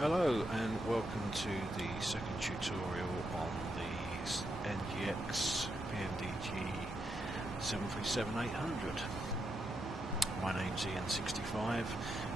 Hello and welcome to the second tutorial on the NGX PMDG 737-800. My name's Ian65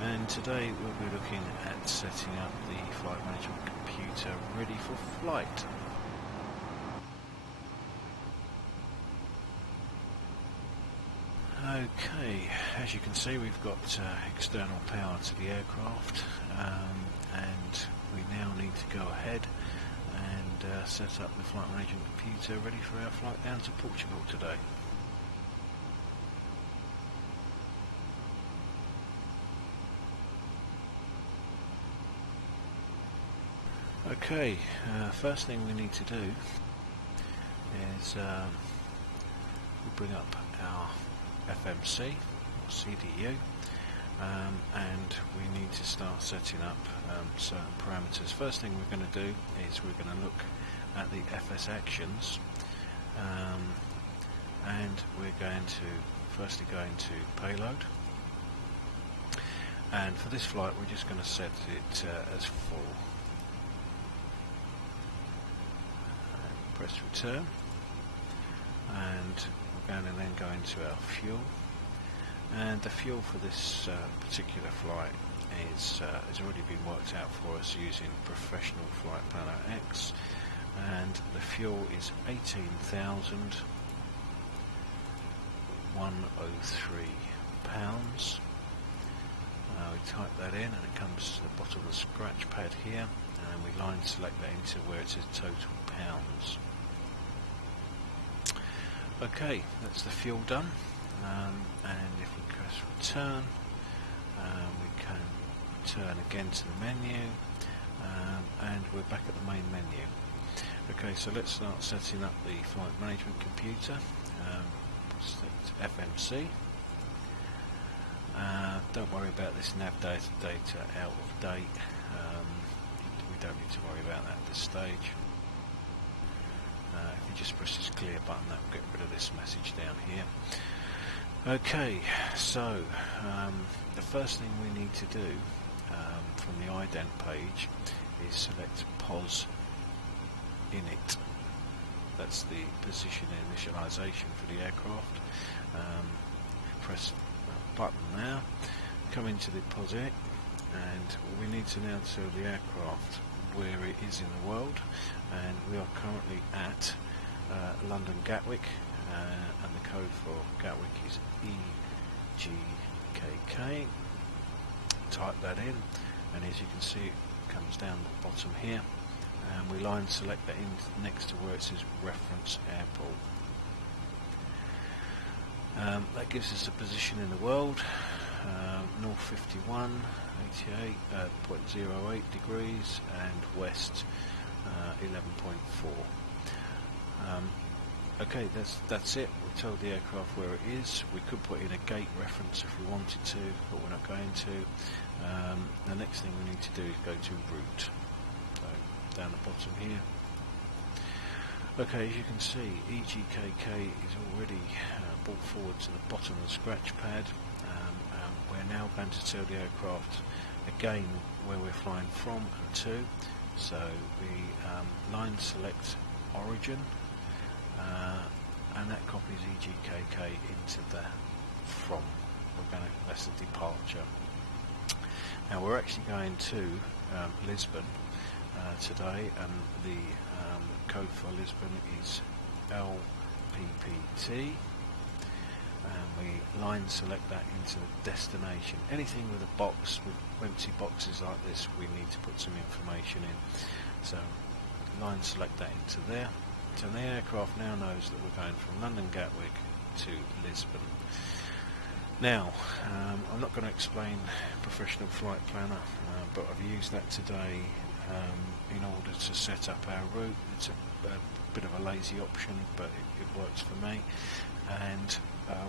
and today we'll be looking at setting up the flight management computer ready for flight. Okay, as you can see we've got external power to the aircraft and we now need to go ahead and set up the flight management computer ready for our flight down to Portugal today. Okay, first thing we need to do is we bring up our FMC or CDU and we need to start setting up certain parameters. First thing we're going to do is we're going to look at the FS actions and we're going to firstly go into payload, and for this flight we're just going to set it as full. Press return and we're going to then go into our fuel, and the fuel for this particular flight is has already been worked out for us using Professional Flight Planner X, and the fuel is 18,103 pounds. We type that in and it comes to the bottom of the scratch pad here, and we line select that into where it says total pounds. Okay, that's the fuel done, and if we press return, we can return again to the menu, and we're back at the main menu. Okay, so let's start setting up the flight management computer. Select FMC. Don't worry about this nav data out of date. We don't need to worry about that at this stage. If you just press this clear button, that will get rid of this message down here. Okay, so the first thing we need to do from the ident page is select POS init. That's the position initialization for the aircraft. Press that button now, come into the POS init, and we need to now tell the aircraft where it is in the world, and we are currently at London Gatwick, and the code for Gatwick is EGKK. Type that in, and as you can see it comes down the bottom here, and we line select that in next to where it says reference airport. That gives us a position in the world, north 51, 88.08 degrees, and west 11.4. Okay, that's it. We told the aircraft where it is. We could put in a gate reference if we wanted to, but we're not going to. The next thing we need to do is go to route. So down the bottom here. Okay, as you can see, EGKK is already brought forward to the bottom of the scratch pad. We're now going to tell the aircraft again where we're flying from and to. So we line select origin, and that copies EGKK into the from. That's the departure. Now we're actually going to Lisbon today, and the code for Lisbon is LPPT. And we line select that into the destination. Anything with a box, with empty boxes like this, we need to put some information in. So line select that into there. So the aircraft now knows that we're going from London Gatwick to Lisbon. Now, I'm not going to explain Professional Flight Planner, but I've used that today in order to set up our route. It's a bit of a lazy option, but it works for me. And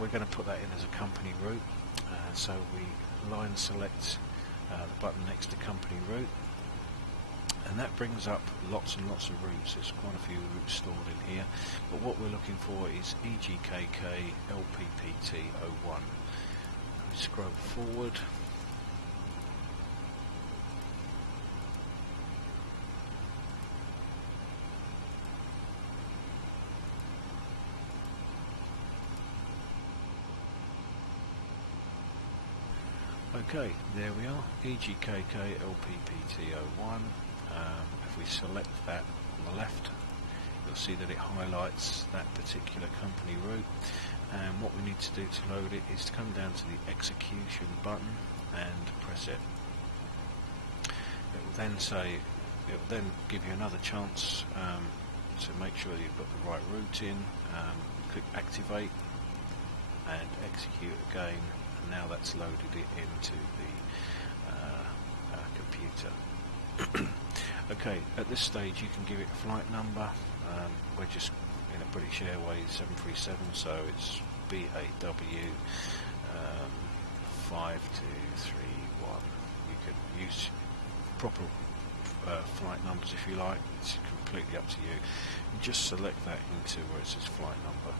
we're going to put that in as a company route. So we line select the button next to company route, and that brings up lots and lots of routes. There's quite a few routes stored in here, but what we're looking for is EGKK LPPT 01. Scroll forward, Okay, there we are, EGKK LPPT01. If we select that on the left, you'll see that it highlights that particular company route, and what we need to do to load it is to come down to the execution button and press it. It will then give you another chance to make sure you've got the right route in. Click activate and execute again, and now that's loaded it into the computer. Okay, at this stage you can give it a flight number. We're just in a British Airways 737, so it's BAW 5231. You could use proper flight numbers if you like. It's completely up to you. And just select that into where it says flight number.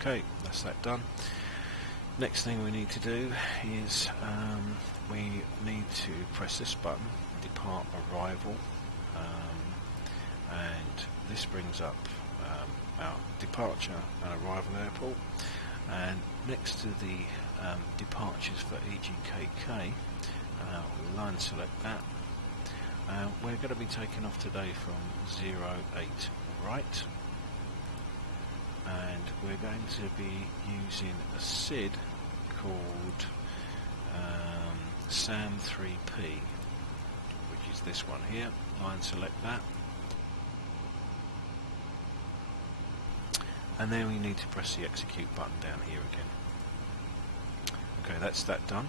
Okay, that's that done. Next thing we need to do is we need to press this button, depart arrival, and this brings up our departure and arrival airport, and next to the departures for EGKK, we'll line select that. We're going to be taking off today from 08 right, and we're going to be using a SID called SAM3P, which is this one here. Line select that, and then we need to press the execute button down here again. Okay, that's that done.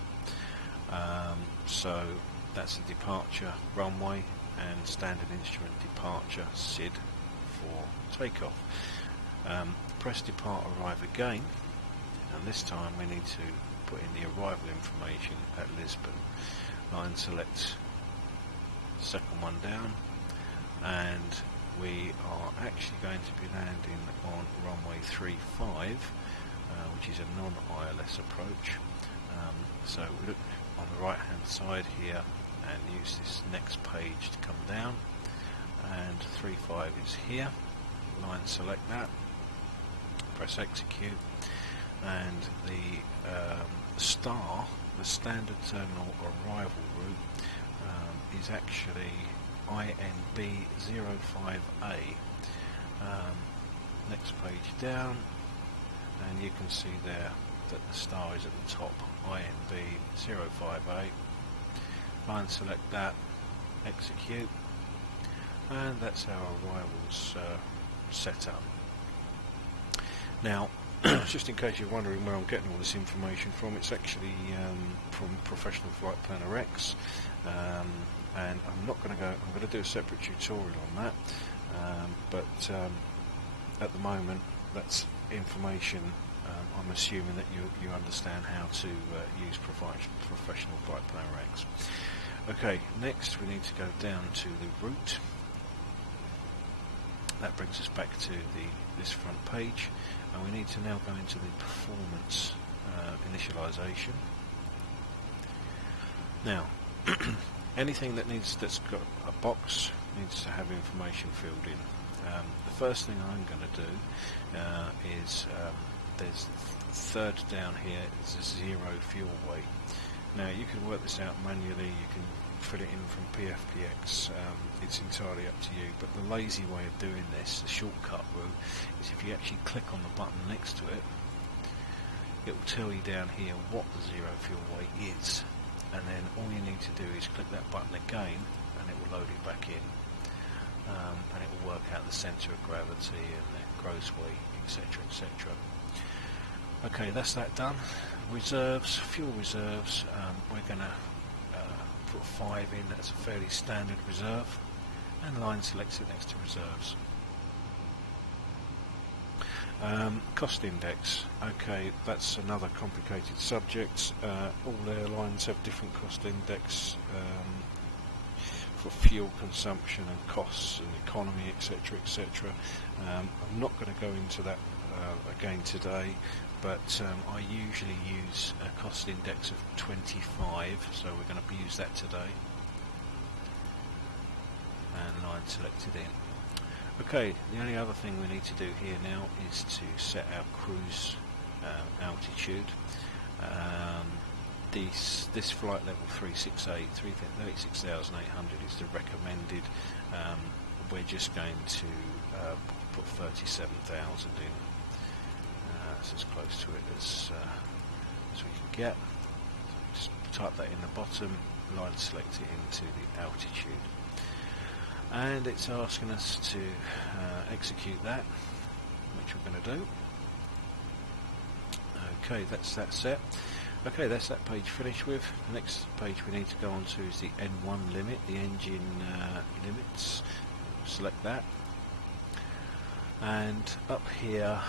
So that's the departure runway and standard instrument departure SID for takeoff. Press depart arrive again, and this time we need to put in the arrival information at Lisbon. Line select the second one down, and we are actually going to be landing on runway 35, which is a non-ILS approach. So we look on the right hand side here and use this next page to come down, and 35 is here. Line select that, press execute, and the star, the standard terminal arrival route, is actually INB05A. Next page down, and you can see there that the star is at the top, INB05A. Line select that, execute, and that's our arrivals set up. Now, just in case you're wondering where I'm getting all this information from, it's actually from Professional Flight Planner X, and I'm going to do a separate tutorial on that, but at the moment that's information I'm assuming that you understand how to use Professional Flight Planner X. Okay, next we need to go down to the route. That brings us back to this front page, and we need to now go into the performance initialization. Now, anything that's got a box needs to have information filled in. The first thing I'm going to do is there's third down here is a 0 fuel weight. Now you can work this out manually, you can fill it in from PFPX, it's entirely up to you, but the lazy way of doing this, the shortcut route, is if you actually click on the button next to it, it will tell you down here what the 0 fuel weight is, and then all you need to do is click that button again and it will load it back in, and it will work out the centre of gravity and the gross weight, etc, etc. Okay, that's that done. Reserves, fuel reserves, we're going to put 5 in, that's a fairly standard reserve, and line selects it next to reserves. Cost index, okay, that's another complicated subject. All airlines have different cost index for fuel consumption and costs and economy, etc, etc. I'm not going to go into that again today, but I usually use a cost index of 25, so we're going to use that today, and line selected in. Okay, the only other thing we need to do here now is to set our cruise altitude. this flight level 36,800 is the recommended. We're just going to put 37,000 in. It's as close to it as we can get. So just type that in the bottom, line select it into the altitude, and it's asking us to execute that, which we're going to do. Okay, that's that set. Okay, that's that page finished with. The next page we need to go on to is the N1 limit, the engine limits. Select that, and up here,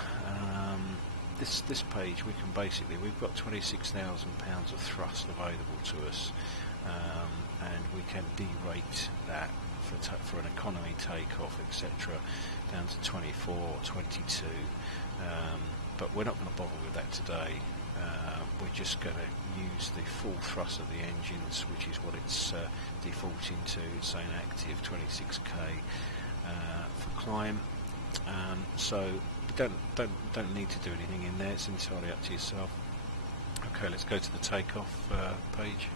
this page we can basically, we've got 26,000 pounds of thrust available to us, and we can derate that for an economy takeoff, etc., down to 24 or 22. But we're not going to bother with that today. We're just going to use the full thrust of the engines, which is what it's defaulting to. It's saying active 26k for climb. So you don't need to do anything in there. It's entirely up to yourself. Okay, let's go to the takeoff page.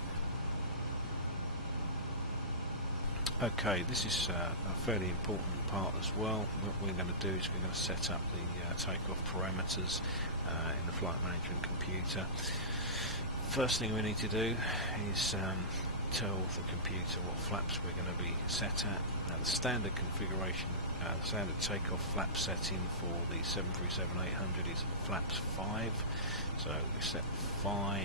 Okay, this is a fairly important part as well. What we're going to do is we're going to set up the takeoff parameters in the flight management computer. First thing we need to do is tell the computer what flaps we're going to be set at. Now the standard configuration, the standard takeoff flap setting for the 737-800 is flaps 5. So we set 5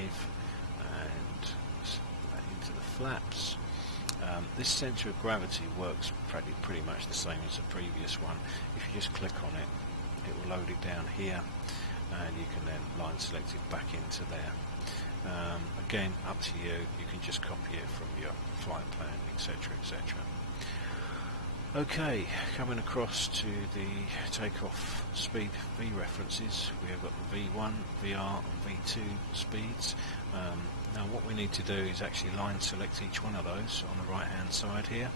and set that into the flaps. This centre of gravity works pretty much the same as the previous one. If you just click on it, it will load it down here, and you can then line select it back into there. Again, up to you. You can just copy it from your flight plan, etc., etc. Okay, coming across to the takeoff speed V references, we have got the V1, VR and V2 speeds. Now what we need to do is actually line select each one of those on the right hand side here,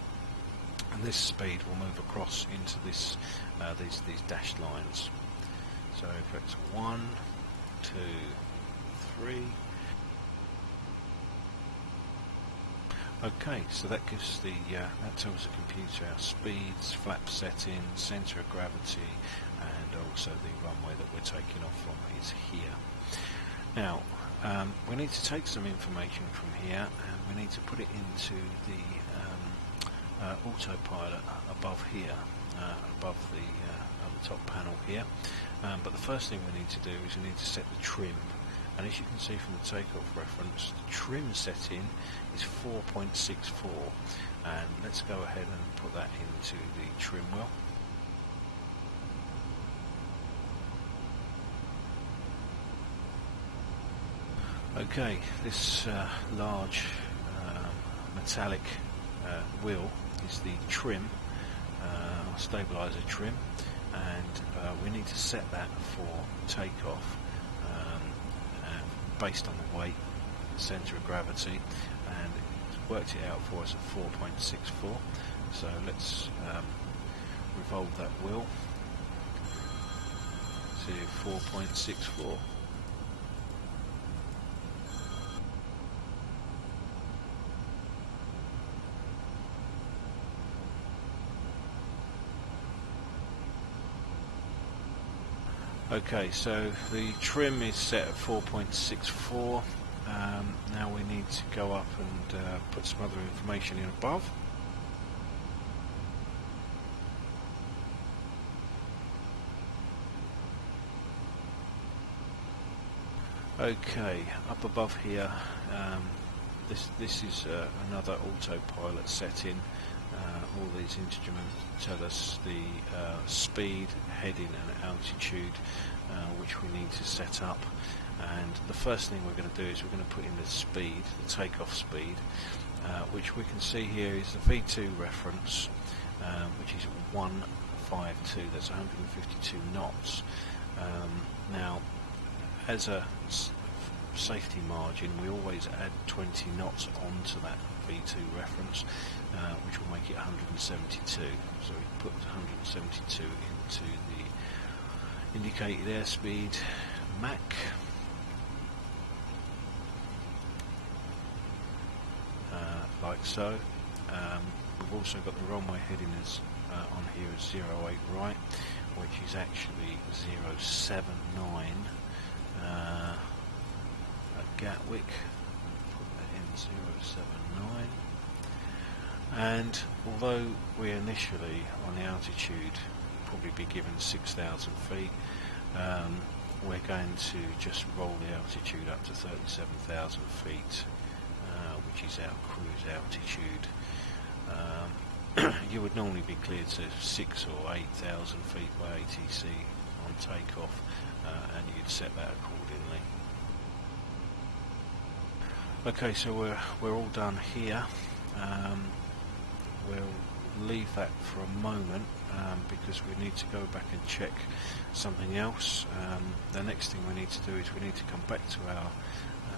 and this speed will move across into this these dashed lines. So if it's 1, 2, 3. Okay, so that gives that tells the computer our speeds, flap settings, centre of gravity, and also the runway that we're taking off from is here. Now we need to take some information from here, and we need to put it into the autopilot above here, above the top panel here. But the first thing we need to do is we need to set the trim. And as you can see from the takeoff reference, the trim setting is 4.64, and let's go ahead and put that into the trim wheel. Okay, this large metallic wheel is the trim, stabilizer trim, and we need to set that for takeoff based on the weight, centre of gravity, and it's worked it out for us at 4.64. So let's revolve that wheel to 4.64. Okay, so the trim is set at 4.64. Now we need to go up and put some other information in above. Okay, up above here, this is another autopilot setting. All these instruments tell us the speed, heading and altitude which we need to set up, and the first thing we're going to do is we're going to put in the speed, the takeoff speed, which we can see here is the V2 reference, which is 152, that's 152 knots. Now as a safety margin we always add 20 knots onto that V2 reference, which will make it 172. So we put 172 into the indicated airspeed Mach, so. We've also got the runway heading as on here as 08 right, which is actually 079 at Gatwick. Put that in 079. And although we initially on the altitude probably be given 6,000 feet, we're going to just roll the altitude up to 37,000 feet, which is our cruise altitude. You would normally be cleared to 6,000 or 8,000 feet by ATC on takeoff, and you'd set that accordingly. Okay, so we're all done here. We'll leave that for a moment because we need to go back and check something else. The next thing we need to do is we need to come back to our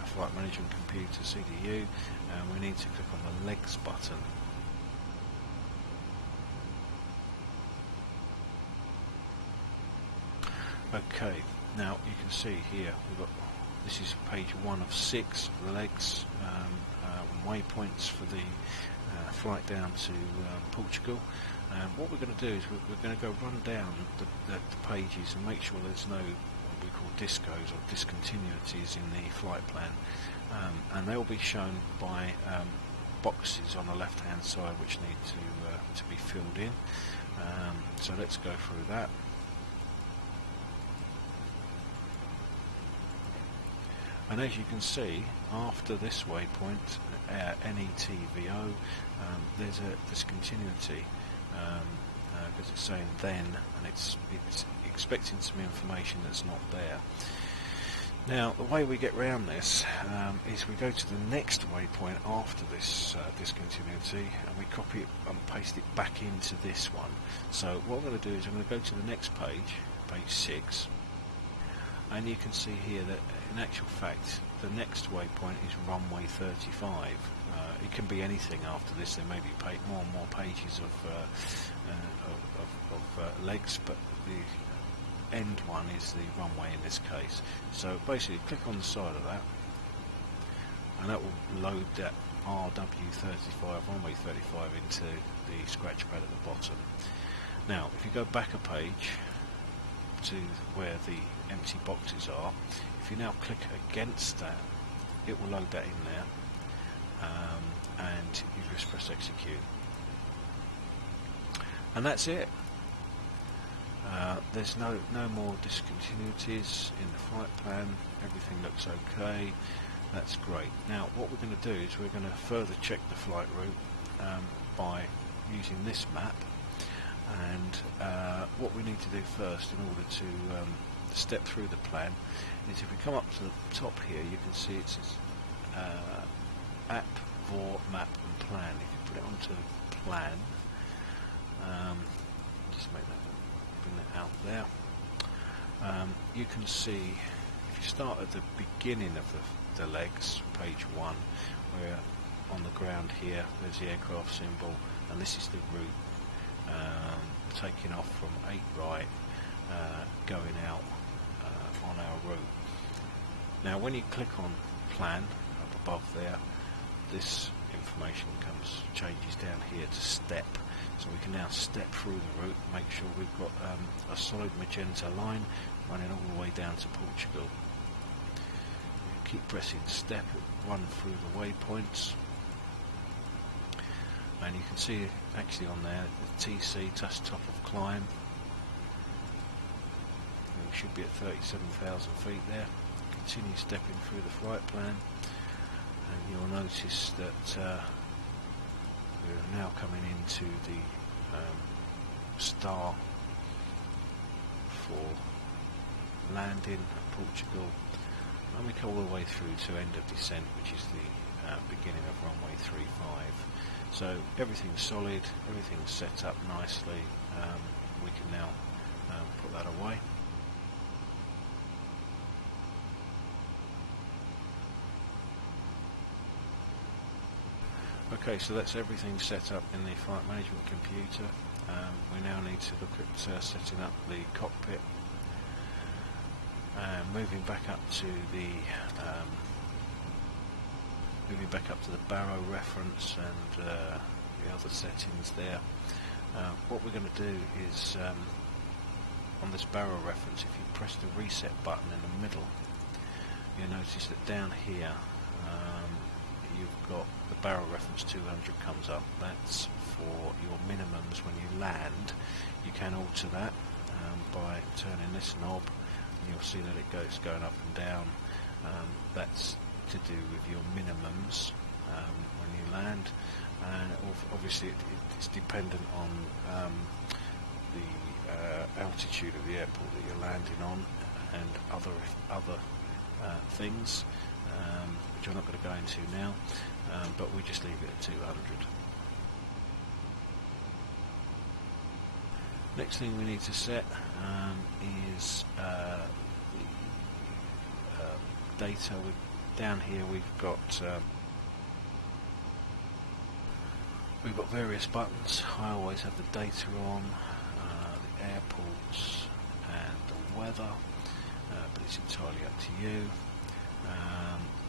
flight management computer CDU, and we need to click on the legs button. Okay, now you can see here we've got, this is page 1 of 6, legs, waypoints for the flight down to Portugal. What we're going to do is we're going to go run down the pages and make sure there's no what we call discos or discontinuities in the flight plan, and they'll be shown by boxes on the left hand side which need to be filled in. So let's go through that. And as you can see, after this waypoint, NETVO, there's a discontinuity because it's saying then, and it's expecting some information that's not there. Now, the way we get around this is we go to the next waypoint after this discontinuity, and we copy it and paste it back into this one. So what I'm going to do is I'm going to go to the next page, page 6. And you can see here that in actual fact the next waypoint is runway 35. It can be anything after this. There may be more and more pages of legs, but the end one is the runway in this case. So basically click on the side of that and that will load that RW35, runway 35, into the scratch pad at the bottom. Now if you go back a page to where the empty boxes are, if you now click against that, it will load that in there, and you just press execute, and that's it. There's no more discontinuities in the flight plan. Everything looks okay. That's great. Now what we're going to do is we're going to further check the flight route by using this map. And what we need to do first in order to step through the plan is, if we come up to the top here, you can see it says app, vor, map and plan. If you put it onto plan, just make that, bring that out there, you can see if you start at the beginning of the legs, page 1, where on the ground here there's the aircraft symbol, and this is the route. Taking off from 8 right, going out on our route. Now when you click on plan up above there, this information changes down here to step, so we can now step through the route, make sure we've got a solid magenta line running all the way down to Portugal. Keep pressing step, run through the waypoints. And you can see actually on there the TC, touch top of climb. We should be at 37,000 feet there. Continue stepping through the flight plan, and you'll notice that we're now coming into the star for landing at Portugal, and we come all the way through to end of descent, which is the beginning of runway 35. So everything's solid, everything's set up nicely. We can now put that away. Okay, so that's everything set up in the flight management computer. We now need to look at setting up the cockpit. Moving back up to the moving back up to the baro reference and the other settings there. What we're going to do is on this baro reference, if you press the reset button in the middle, you'll notice that down here you've got the baro reference 200 comes up. That's for your minimums when you land. You can alter that by turning this knob, and you'll see that it goes going up and down. That's to do with your minimums when you land, and obviously it's dependent on the altitude of the airport that you're landing on and other things, which I'm not going to go into now, but we just leave it at 200. Next thing we need to set is the data. Down here we've got various buttons. I always have the data on, the airports and the weather, but it's entirely up to you.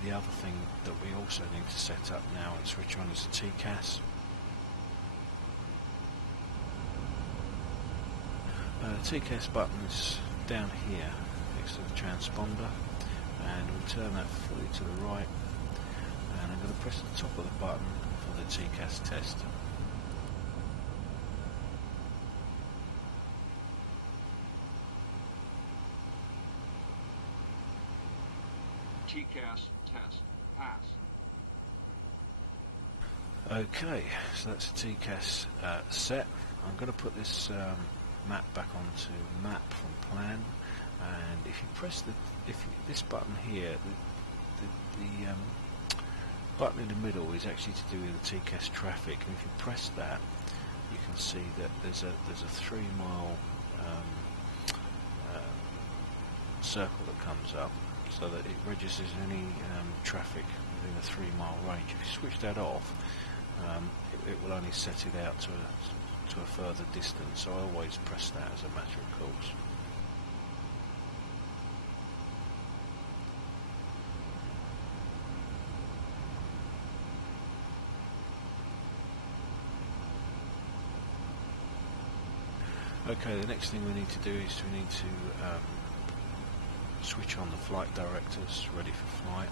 The other thing that we also need to set up now and switch on is the TCAS. The TCAS button is down here next to the transponder, and we'll turn that fully to the right, and I'm going to press the top of the button for the TCAS test. TCAS test pass. Okay, so that's the TCAS set. I'm going to put this map back onto map from plan, and if you press this button here, the button in the middle is actually to do with the TCAS traffic, and if you press that, you can see that there's a 3 mile circle that comes up, so that it registers any traffic within a 3 mile range. If you switch that off, it will only set it out to a further distance, so I always press that as a matter of course. Okay, the next thing we need to do is we need to switch on the flight directors, ready for flight.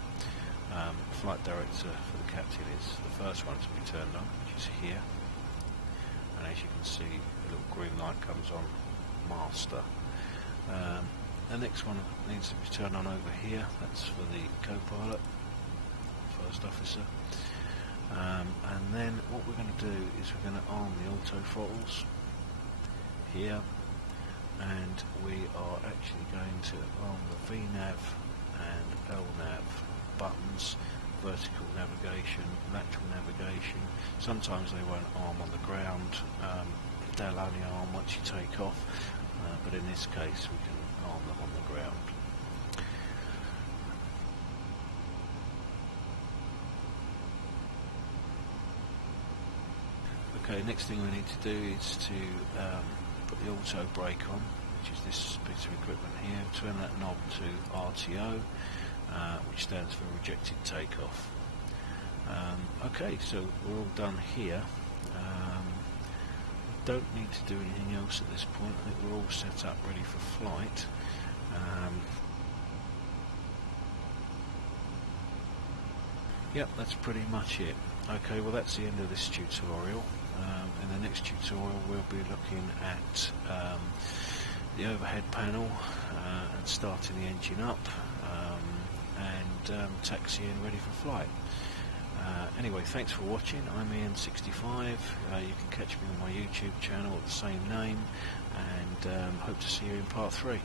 Flight director for the captain is the first one to be turned on, which is here. And as you can see, a little green light comes on, master. The next one needs to be turned on over here. That's for the co-pilot, first officer. And then what we're going to do is we're going to arm the auto throttles here, and we are actually going to arm the VNAV and LNAV buttons, vertical navigation, lateral navigation. Sometimes they won't arm on the ground, they'll only arm once you take off, but in this case we can arm them on the ground. Okay, next thing we need to do is to put the auto brake on, which is this piece of equipment here. Turn that knob to RTO, which stands for rejected takeoff. Okay, so we're all done here. We don't need to do anything else at this point. I think we're all set up ready for flight. Yep, that's pretty much it. Okay, well that's the end of this tutorial. In the next tutorial we'll be looking at the overhead panel and starting the engine up, and taxiing ready for flight. Anyway, thanks for watching. I'm Ian65. You can catch me on my YouTube channel at the same name, and hope to see you in part 3.